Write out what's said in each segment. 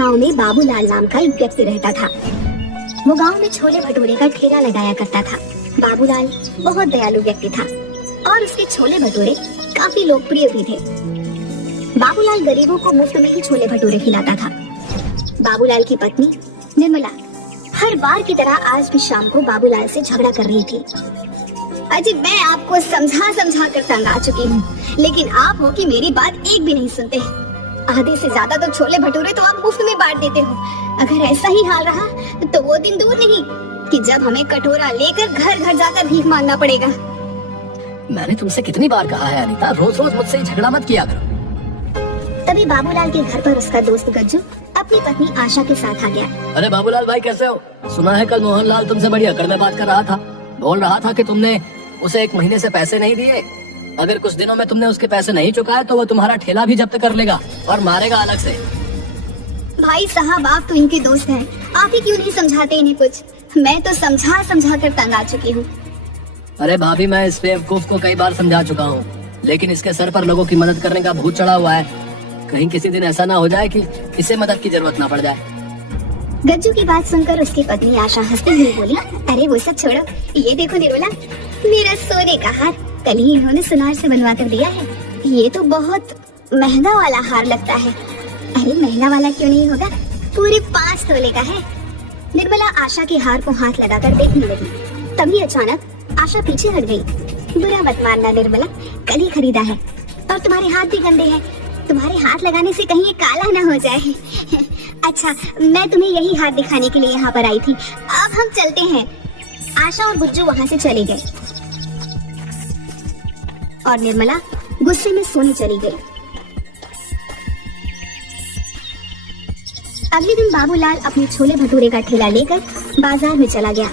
गांव में बाबूलाल नाम का एक व्यक्ति रहता था। वो गांव में छोले भटूरे का ठेला लगाया करता था। बाबूलाल बहुत दयालु व्यक्ति था और उसके छोले भटूरे काफी लोकप्रिय भी थे। बाबूलाल गरीबों को मुफ्त में ही छोले भटूरे खिलाता था। बाबूलाल की पत्नी निर्मला हर बार की तरह आज भी शाम को बाबूलाल से झगड़ा कर रही थी। अजी मैं आपको समझा कर तंग आ चुकी हूँ, लेकिन आप हो कि मेरी बात एक भी नहीं सुनते। आधे से ज्यादा तो छोले भटूरे तो आप मुफ्त में बांट देते हो। अगर ऐसा ही हाल रहा तो वो दिन दूर नहीं कि जब हमें कटोरा लेकर घर घर जाकर भीख मांगना पड़ेगा। मैंने तुमसे कितनी बार कहा है अनीता, रोज रोज मुझसे झगड़ा मत किया करो। तभी बाबूलाल के घर पर उसका दोस्त गज्जू अपनी पत्नी आशा के साथ आ गया। अरे बाबूलाल भाई कैसे हो? सुना है कल मोहनलाल तुमसे बड़ी अकड़ में बात कर रहा था। बोल रहा था कि तुमने उसे 1 महीने से पैसे नहीं दिए। अगर कुछ दिनों में तुमने उसके पैसे नहीं चुकाए तो वो तुम्हारा ठेला भी जब्त कर लेगा और मारेगा अलग से। भाई साहब आप तो इनके दोस्त हैं, आप ही क्यों नहीं समझाते इन्हें कुछ? मैं तो समझा कर तंग आ चुकी हूँ। अरे भाभी मैं इस बेवकूफ को कई बार समझा चुका हूँ, लेकिन इसके सर पर लोगों की मदद करने का भूत चढ़ा हुआ है। कहीं किसी दिन ऐसा ना हो जाए कि इसे मदद की जरूरत ना पड़ जाए। गज्जू की बात सुनकर उसकी पत्नी आशा हंसते हुए बोली, अरे वो सब छोड़ो, ये देखो निर्मला, मेरा सोने का हार कल ही इन्होंने सुनार से बनवा कर दिया है। ये तो बहुत महंगा वाला हार लगता है। अरे महंगा वाला क्यों नहीं होगा, पूरे 5 तोले का है। निर्मला आशा के हार को हाथ लगाकर देखने लगी। तभी अचानक आशा पीछे हट गई। बुरा मत मानना निर्मला, कल ही खरीदा है और तुम्हारे हाथ भी गंदे हैं। तुम्हारे हाथ लगाने से कहीं ये काला ना हो जाए। अच्छा मैं तुम्हें यही हाथ दिखाने के लिए यहाँ पर आई थी। अब हम चलते हैं। आशा और गुज्जू वहाँ से चले गए और निर्मला गुस्से में सोने चली गई। अगले दिन बाबूलाल अपने छोले भटूरे का ठेला लेकर बाजार में चला गया।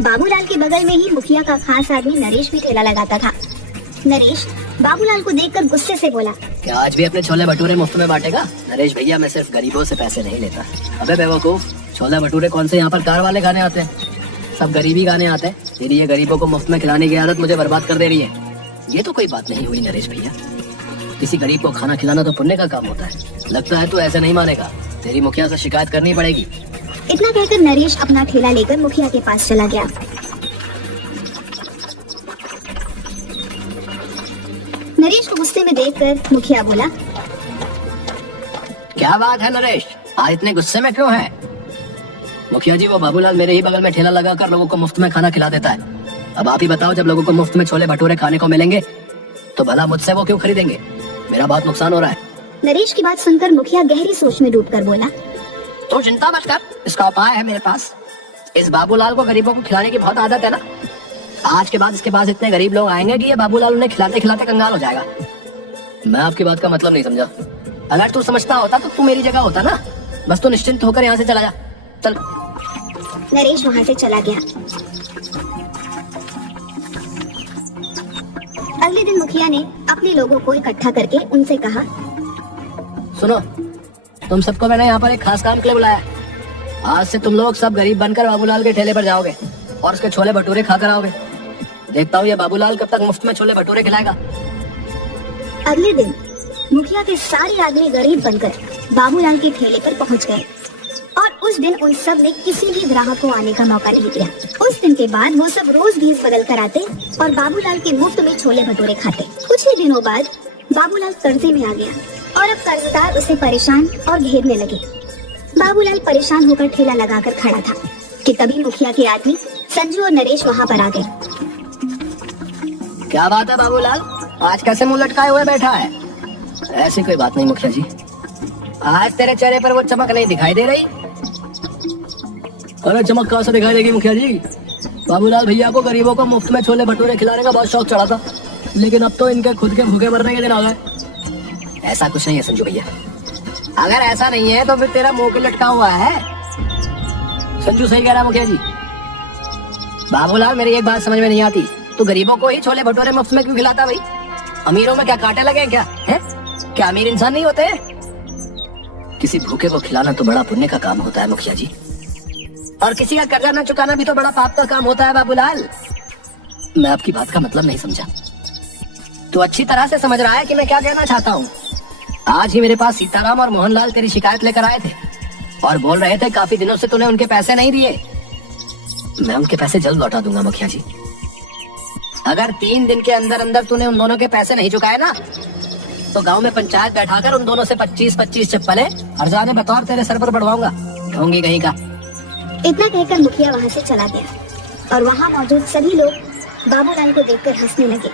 बाबूलाल के बगल में ही मुखिया का खास आदमी नरेश भी ठेला लगाता था। नरेश बाबूलाल को देखकर गुस्से से बोला, क्या आज भी अपने छोले भटूरे मुफ्त में बांटेगा? नरेश भैया मैं सिर्फ गरीबों से पैसे नहीं लेता। अबे बेवकूफ, छोले भटूरे कौन से यहाँ पर कार वाले खाने आते हैं? सब गरीबी खाने आते हैं। तेरी ये गरीबों को मुफ्त में खिलाने की आदत मुझे बर्बाद कर दे रही है। ये तो कोई बात नहीं हुई नरेश भैया, किसी गरीब को खाना खिलाना तो पुण्य का काम होता है। लगता है तू ऐसे नहीं मानेगा, तेरी मुखिया से शिकायत करनी पड़ेगी। इतना कहकर नरेश अपना ठेला लेकर मुखिया के पास चला गया। नरेश को गुस्से में देखकर मुखिया बोला, क्या बात है नरेश, आज इतने गुस्से में क्यों है? मुखिया जी वो बाबूलाल मेरे ही बगल में ठेला लगाकर लोगों को मुफ्त में खाना खिला देता है। अब आप ही बताओ, जब लोगों को मुफ्त में छोले भटूरे खाने को मिलेंगे तो भला मुझसे वो क्यों खरीदेंगे? मेरा बहुत नुकसान हो रहा है। नरेश की बात सुनकर मुखिया गहरी सोच में डूबकर बोला, तो चिंता मत कर, इसका उपाय है मेरे पास। इस बाबूलाल को गरीबों को खिलाने की बहुत आदत है ना। आज के बाद इसके पास इतने गरीब लोग आएंगे कि ये बाबूलाल उन्हें खिलाते खिलाते कंगाल हो जाएगा। मैं आपकी बात का मतलब नहीं समझा। अगर तू समझता होता तो तू मेरी जगह होता ना। बस तू निश्चिंत होकर यहाँ से चला जा, चल। नरेश वहाँ से चला गया। अगले दिन मुखिया ने अपने लोगों को इकट्ठा करके उनसे कहा, सुनो, तुम सबको मैंने यहाँ पर एक खास काम के लिए बुलाया। आज से तुम लोग सब गरीब बनकर बाबूलाल के ठेले पर जाओगे और उसके छोले भटूरे खाकर आओगे। देखता हूँ ये बाबूलाल कब तक मुफ्त में छोले भटूरे खिलाएगा। अगले दिन मुखिया के सारे आदमी गरीब बनकर बाबूलाल के ठेले पर पहुंच गए और उस दिन उन सब ने किसी भी ग्राहक को आने का मौका नहीं दिया। उस दिन के बाद वो सब रोज भेस बदल कर आते और बाबूलाल के मुफ्त में छोले भटूरे खाते। कुछ ही दिनों बाद बाबूलाल कर्जे में आ गया और अब कर्जदार उसे परेशान और घेरने लगे। बाबूलाल परेशान होकर ठेला लगाकर खड़ा था कि तभी मुखिया के आदमी संजू और नरेश वहाँ पर आ गए। क्या बात है बाबूलाल, आज कैसे मुंह लटकाए हुए बैठा है? ऐसी कोई बात नहीं मुखिया जी, आज तेरे चेहरे पर वो चमक नहीं दिखाई दे रही। अरे चमक कहाँ से दिखाई देगी मुखिया जी? बाबूलाल भैया को गरीबों को मुफ्त में छोले भटूरे खिलाने का बहुत शौक चढ़ा था, लेकिन अब तो इनके खुद के भूखे मरने के दिन आ गए। ऐसा कुछ नहीं है संजू भैया। अगर ऐसा नहीं है तो फिर तेरा मुंह क्यों लटका हुआ है? संजू सही कह रहा मुखिया जी। बाबूलाल मेरी एक बात समझ में नहीं आती, तू गरीबों को ही छोले भटूरे मुफ्त में क्यों खिलाता भाई? अमीरों में क्या कांटे लगे क्या है? क्या अमीर इंसान नहीं होते? किसी भूखे को खिलाना तो बड़ा पुण्य का काम होता है मुखिया जी, और किसी का कर्जा न चुकाना भी तो बड़ा पाप का काम होता है बाबूलाल। मैं आपकी बात का मतलब नहीं समझा। तू अच्छी तरह से समझ रहा है कि मैं क्या कहना चाहता हूँ। आज ही मेरे पास सीताराम और मोहनलाल तेरी शिकायत लेकर आए थे और बोल रहे थे काफी दिनों से तूने उनके पैसे नहीं दिए। मैं उनके पैसे जल्द लौटा दूंगा मुखिया जी। अगर 3 दिन के अंदर अंदर तूने उन दोनों के पैसे नहीं चुकाए ना, तो गांव में पंचायत बैठाकर उन दोनों से 25-25 चप्पलें हर्जाने बतौर तेरे सर पर बढ़वाऊंगा। ढोंगी कहीं का। इतना कहकर मुखिया वहाँ से चला गया और वहाँ मौजूद सभी लोग बाबूलाल को देखकर हंसने लगे।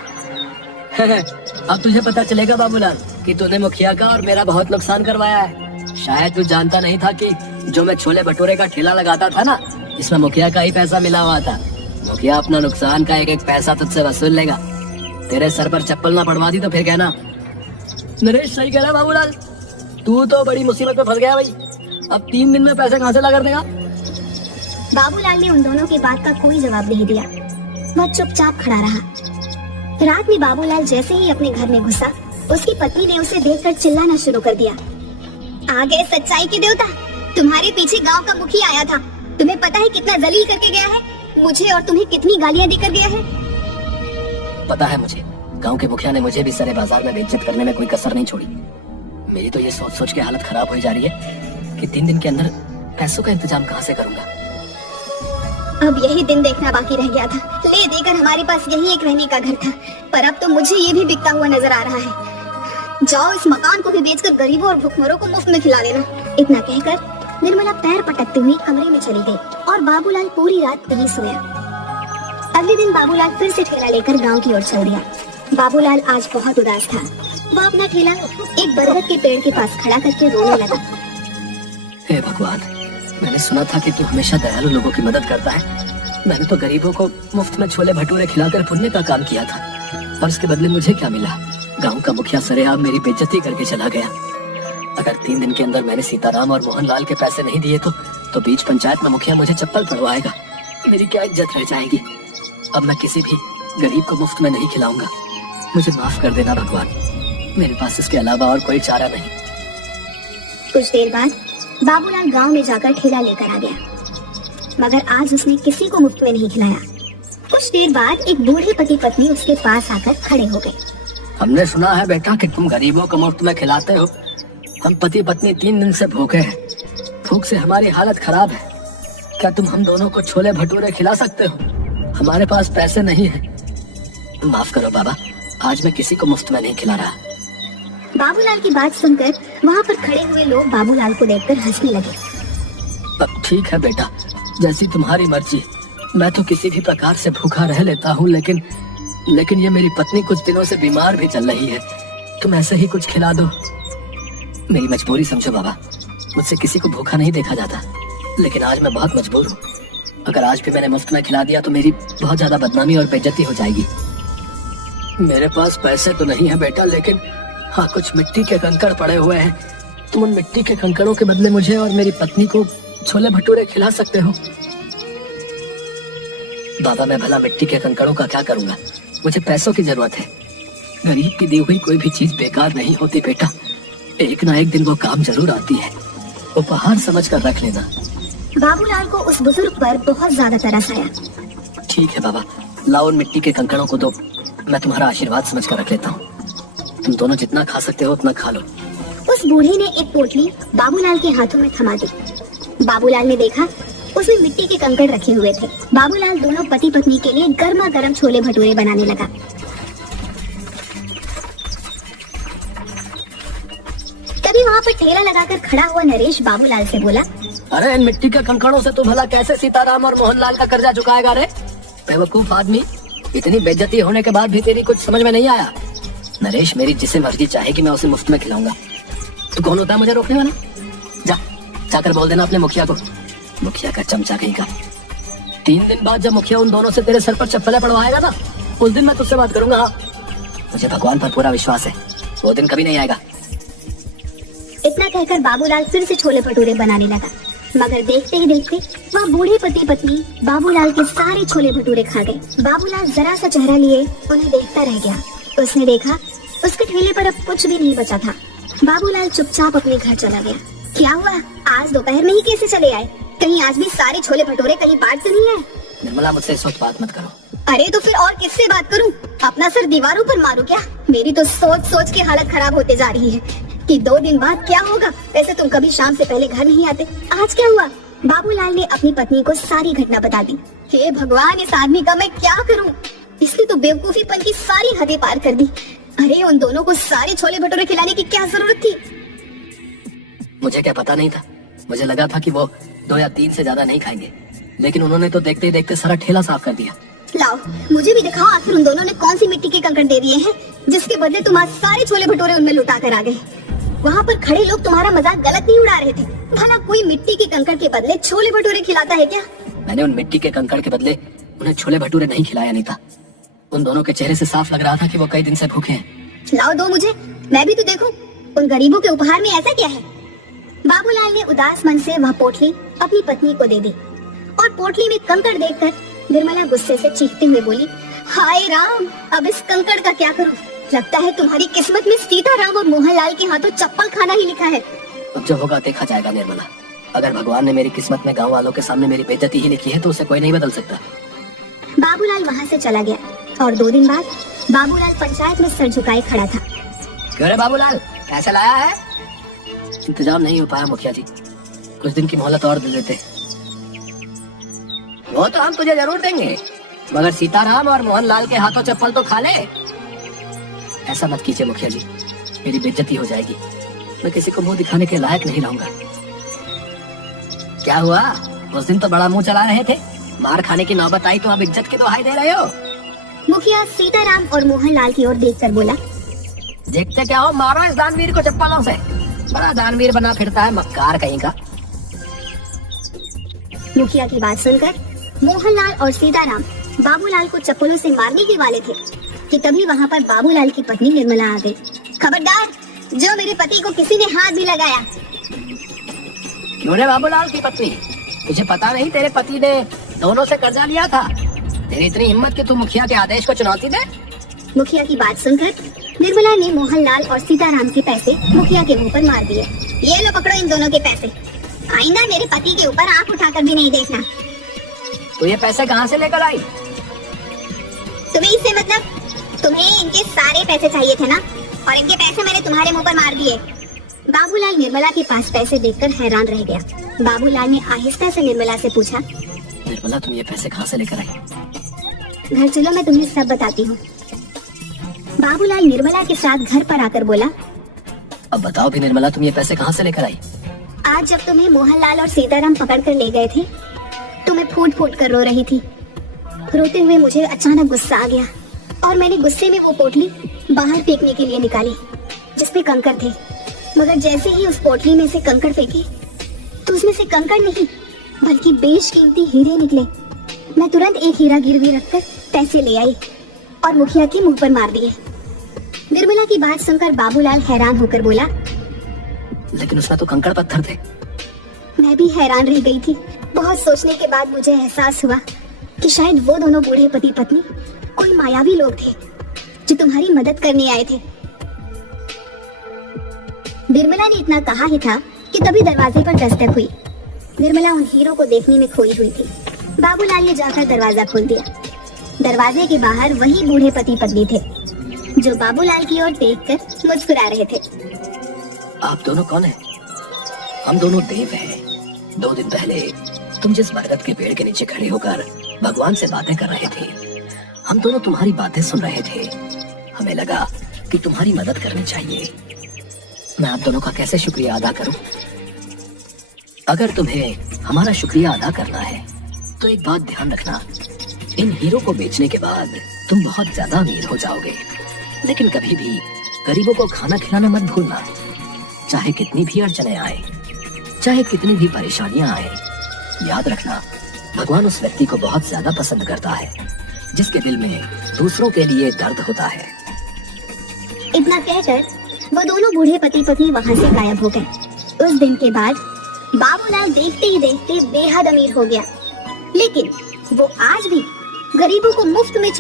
अब तुझे पता चलेगा बाबूलाल कि तूने मुखिया का और मेरा बहुत नुकसान करवाया है। शायद तू जानता नहीं था कि जो मैं छोले भटूरे का ठेला लगाता था ना, इसमें मुखिया का ही पैसा मिला हुआ था। मुखिया अपना नुकसान का एक एक पैसा तुझसे वसूल लेगा। तेरे सर पर चप्पल ना पड़वा दी तो फिर कहना। नरेश सही कह रहा है बाबूलाल, तू तो बड़ी मुसीबत में फंस गया भाई। अब 3 दिन में पैसे कहाँ से ला कर देगा? बाबूलाल ने उन दोनों की बात का कोई जवाब नहीं दिया। वह चुपचाप खड़ा रहा। रात में बाबूलाल जैसे ही अपने घर में घुसा, उसकी पत्नी ने उसे देखकर चिल्लाना शुरू कर दिया। आ गए सच्चाई के देवता, तुम्हारे पीछे गांव का मुखिया आया था। तुम्हें पता है कितना जलील करके गया है मुझे, और तुम्हें कितनी गालियां देकर गया है। पता है मुझे, गांव के मुखिया ने मुझे भी सरे बाजार में बेइज्जत करने में कोई कसर नहीं छोड़ी। मेरी तो ये सोच सोच के हालत खराब हो जा रही है कि 3 दिन के अंदर पैसों का इंतजाम कहाँ से करूंगा। अब यही दिन देखना बाकी रह गया था। ले देकर हमारे पास यही एक रहने का घर था, पर अब तो मुझे ये भी बिकता हुआ नजर आ रहा है। जाओ इस मकान को भी बेचकर गरीबों और भूखमरों को मुफ्त में खिला लेना। इतना कहकर निर्मला पैर पटकते हुई कमरे में चली गई और बाबूलाल पूरी रात नहीं सोया। अगले दिन बाबूलाल फिर से ठेला लेकर गांव की ओर चल दिया। बाबूलाल आज बहुत उदास था। वह अपना ठेला एक बरगद के पेड़ के पास खड़ा करके रोने लगा। हे भगवान, मैंने सुना था कि तू हमेशा दयालु लोगों की मदद करता है। मैंने तो गरीबों को मुफ्त में छोले भटूरे खिलाकर पुण्य का काम किया था, और इसके बदले मुझे क्या मिला? गांव का मुखिया सरेआम मेरी बेइज्जती करके चला गया। अगर 3 दिन के अंदर मैंने सीताराम और मोहनलाल के पैसे नहीं दिए तो बीच पंचायत में मुखिया मुझे चप्पल पड़वाएगा। मेरी क्या इज्जत रह जाएगी। अब मैं किसी भी गरीब को मुफ्त में नहीं खिलाऊंगा। मुझे माफ कर देना भगवान, मेरे पास इसके अलावा और कोई चारा नहीं। कुछ देर बाद बाबूलाल गांव में जाकर ठेला लेकर आ गया, मगर आज उसने किसी को मुफ्त में नहीं खिलाया। कुछ देर बाद एक बूढ़े पति पत्नी उसके पास आकर खड़े हो गए। हमने सुना है बेटा कि तुम गरीबों को मुफ्त में खिलाते हो। हम पति पत्नी 3 दिन से भूखे हैं। भूख से हमारी हालत खराब है। क्या तुम हम दोनों को छोले भटूरे खिला सकते हो? हमारे पास पैसे नहीं है। माफ करो बाबा, आज मैं किसी को मुफ्त में नहीं खिला रहा। बाबूलाल की बात सुनकर वहाँ पर खड़े हुए लोग बाबूलाल को देखकर हंसने लगे। अब ठीक है बेटा, जैसी तुम्हारी मर्जी। मैं तो किसी भी प्रकार से भूखा रह लेता हूँ, लेकिन ये मेरी पत्नी कुछ दिनों से बीमार भी चल रही है। तुम ऐसे ही कुछ खिला दो। मेरी मजबूरी समझो बाबा, मुझसे किसी को भूखा नहीं देखा जाता, लेकिन आज मैं बहुत मजबूर हूँ। अगर आज भी मैंने मुफ्त में खिला दिया तो मेरी बहुत ज्यादा बदनामी और बेइज्जती हो जाएगी। मेरे पास पैसे तो नहीं है बेटा, लेकिन हाँ, कुछ मिट्टी के कंकड़ पड़े हुए हैं। तुम उन मिट्टी के कंकड़ों के बदले मुझे और मेरी पत्नी को छोले भटूरे खिला सकते हो। बाबा, मैं भला मिट्टी के कंकड़ों का क्या करूंगा? मुझे पैसों की जरूरत है। गरीब की दी हुई कोई भी चीज बेकार नहीं होती बेटा। एक ना एक दिन वो काम जरूर आती है। उपहार समझ कर रख लेना। बाबूलाल को उस बुजुर्ग पर बहुत ज्यादा तरस आया। ठीक है बाबा, लाओ उन मिट्टी के कंकड़ों को दो। मैं तुम्हारा आशीर्वाद समझ कर रख लेता हूँ। तुम दोनों जितना खा सकते हो उतना खा लो। उस बूढ़े ने एक पोटली बाबूलाल के हाथों में थमा दी। बाबूलाल ने देखा उसमें मिट्टी के कंकड़ रखे हुए थे। बाबूलाल दोनों पति पत्नी के लिए गर्मा गर्म छोले भटूरे बनाने लगा। तभी वहाँ पर ठेला लगाकर खड़ा हुआ नरेश बाबूलाल से बोला, अरे इन मिट्टी के कंकड़ों से तू भला कैसे सीताराम और मोहनलाल का कर्जा चुकाएगा रे? बेवकूफ आदमी, इतनी बेइज्जती होने के बाद भी तेरी कुछ समझ में नहीं आया। नरेश, मेरी जिसे मर्जी चाहेगी मैं उसे मुफ्त में खिलाऊंगा। तू कौन होता है मुझे रोकने वाला? जाकर बोल देना अपने मुखिया को। मुखिया का चमचा कहीं का। 3 दिन बाद जब मुखिया उन दोनों से तेरे सर पर चप्पलें पड़वाएगा ना, उस दिन मैं तुझसे बात करूंगा। हाँ, मुझे भगवान पर पूरा विश्वास है, वो दिन कभी नहीं आएगा। इतना कहकर बाबूलाल फिर से छोले भटूरे बनाने लगा, मगर देखते ही देखते वह बूढ़े पति पत्नी बाबूलाल के सारे छोले भटूरे खा गए। बाबूलाल जरा सा चेहरा लिए उन्हें देखता रह गया। उसने देखा उसके ठेले पर अब कुछ भी नहीं बचा था। बाबूलाल चुपचाप अपने घर चला गया। क्या हुआ, आज दोपहर में ही कैसे चले आए? कहीं आज भी सारे छोले भटूरे कहीं बांट तो नहीं है? निर्मला, मुझसे इस वक्त बात मत करो। अरे तो फिर और किससे बात करूं? अपना सर दीवारों पर मारू क्या? मेरी तो सोच सोच के हालत खराब होते जा रही है कि 2 दिन बाद क्या होगा। वैसे तुम कभी शाम से पहले घर नहीं आते, आज क्या हुआ? बाबूलाल ने अपनी पत्नी को सारी घटना बता दी। हे भगवान, इस आदमी का मैं क्या करूं? इसने तो बेवकूफीपन की सारी हदें पार कर दी। अरे उन दोनों को सारे छोले भटूरे खिलाने की क्या जरूरत थी? मुझे क्या पता नहीं था, मुझे लगा था कि वो 2 या 3 से ज्यादा नहीं खाएंगे, लेकिन उन्होंने तो देखते ही देखते सारा ठेला साफ कर दिया। लाओ मुझे भी दिखाओ, आखिर उन दोनों ने कौन सी मिट्टी के कंकड़ दे दिए हैं जिसके बदले तुम आज सारे छोले भटूरे उनमें लुटा कर आ गए। वहाँ पर खड़े लोग तुम्हारा मजाक गलत नहीं उड़ा रहे थे। भला कोई मिट्टी के कंकड़ के बदले छोले भटूरे खिलाता है क्या? मैंने उन मिट्टी के कंकड़ के बदले उन्हें छोले भटूरे नहीं खिलाया नीता। उन दोनों के चेहरे से साफ लग रहा था कि वो कई दिन से भूखे हैं। लाओ दो मुझे, मैं भी तो देखूं उन गरीबों के उपहार में ऐसा क्या है। बाबूलाल ने उदास मन से वह पोटली अपनी पत्नी को दे दी और पोटली में कंकड़ देखकर निर्मला गुस्से से चीखते हुए बोली, हाय राम, अब इस कंकड़ का क्या करूं? लगता है तुम्हारी किस्मत में सीताराम और मोहनलाल के हाथों चप्पल खाना ही लिखा है। अब जो होगा देखा जाएगा निर्मला। अगर भगवान ने मेरी किस्मत में गांव वालों के सामने मेरी बेइज्जती ही लिखी है तो उसे कोई नहीं बदल सकता। बाबूलाल वहाँ से चला गया और 2 दिन बाद बाबूलाल पंचायत में सर झुकाए खड़ा था। क्यों रे बाबूलाल, कैसे लाया है? इंतजाम नहीं हो पाया मुखिया जी, कुछ दिन की मोहलत और दे देते। वो तो हम तुझे जरूर देंगे, मगर सीताराम और मोहनलाल के हाथों चप्पल तो खा ले। ऐसा मत कीजिए मुखिया जी, मेरी बेइज्जती हो जाएगी। मैं किसी को मुंह दिखाने के लायक नहीं रहूंगा। क्या हुआ? उस दिन तो बड़ा मुंह चला रहे थे, मार खाने की नौबत आई तो अब इज्जत की दुहाई दे रहे हो। मुखिया सीताराम और मोहनलाल की ओर देखकर बोला, देखते क्या हो, मारो इस दानवीर को चप्पलों से। बड़ा दानवीर बना फिरता है, मक्कार कहीं का। मुखिया की बात सुनकर मोहनलाल और सीताराम बाबूलाल को चप्पलों से मारने के वाले थे कि तभी वहाँ पर बाबूलाल की पत्नी निर्मला आ गई। खबरदार, जो मेरे पति को किसी ने हाथ भी लगाया। क्यों रे बाबूलाल की पत्नी, तुझे पता नहीं तेरे पति ने दोनों से कर्जा लिया था? तेरी इतनी हिम्मत कि तू मुखिया के आदेश को चुनौती दे? मुखिया की बात सुनकर निर्मला ने मोहनलाल और सीताराम के पैसे मुखिया के मुंह पर मार दिए। ये लो पकड़ो इन दोनों के पैसे, आइंदा मेरे पति के ऊपर आंख उठाकर भी नहीं देखना। तो ये पैसे कहाँ से लेकर आई? तुम्हें इससे मतलब? तुम्हें इनके सारे पैसे चाहिए थे ना, और इनके पैसे मैंने तुम्हारे मुंह पर मार दिए। बाबूलाल निर्मला के पास पैसे देखकर हैरान रह गया। बाबूलाल ने आहिस्ता से निर्मला से पूछा, निर्मला तुम ये पैसे कहाँ से लेकर आई? घर चलो मैं तुम्हें सब बताती हूँ। बाबूलाल निर्मला के साथ घर पर आकर बोला, अब बताओ भी निर्मला, तुम ये पैसे कहाँ से लेकर आई? आज जब तुम्हें मोहनलाल और सीताराम पकड़ कर ले गए थे तो मैं फूट फूट कर रो रही थी। रोते हुए मुझे अचानक गुस्सा आ गया और मैंने गुस्से में वो पोटली बाहर फेंकने के लिए निकाली जिसमें कंकड़ थे। मगर जैसे ही उस पोटली में से कंकड़ फेंके तो उसमें से कंकड़ नहीं बल्कि बेशकीमती हीरे निकले। मैं तुरंत एक हीरा गिरवी रखकर पैसे ले आई और मुखिया के मुंह पर मार दिए। निर्मला की बात सुनकर बाबूलाल हैरान होकर बोला, लेकिन उसमें तो कंकड़ पत्थर थे। मैं भी हैरान रह गई थी। बहुत सोचने के बाद मुझे एहसास हुआ कि शायद वो दोनों बूढ़े पति पत्नी कोई मायावी लोग थे जो तुम्हारी मदद करने आए थे। निर्मला ने इतना कहा ही था कि तभी दरवाजे पर दस्तक हुई। निर्मला उन हीरों को देखने में खोई हुई थी। बाबूलाल ने जाकर दरवाजा खोल दिया। दरवाजे के बाहर वही बूढ़े पति पत्नी थे जो बाबूलाल की ओर देखकर मुस्कुरा रहे थे। आप दोनों कौन हैं? हम दोनों देव हैं। 2 दिन पहले तुम जिस बरगद के पेड़ के नीचे खड़े होकर भगवान से बातें कर रहे थे, हम दोनों तुम्हारी बातें सुन रहे थे। हमें लगा कि तुम्हारी मदद करनी चाहिए। मैं आप दोनों का कैसे शुक्रिया अदा करूं? अगर तुम्हें हमारा शुक्रिया अदा करना है तो एक बात ध्यान रखना, इन हीरो को बेचने के बाद तुम बहुत ज्यादा अमीर हो जाओगे। लेकिन कभी भी गरीबों को खाना खिलाना मत भूलना। चाहे कितनी भी अड़चने आए, चाहे कितनी भी परेशानियां आए, याद रखना भगवान उस व्यक्ति को बहुत ज्यादा पसंद करता है जिसके दिल में दूसरों के लिए दर्द होता है। इतना कहकर वो दोनों बूढ़े पति पत्नी वहाँ से गायब हो गए। उस दिन के बाद बाबूलाल देखते ही देखते बेहद अमीर हो गया। लेकिन वो आज भी गरीबों को मुफ्त में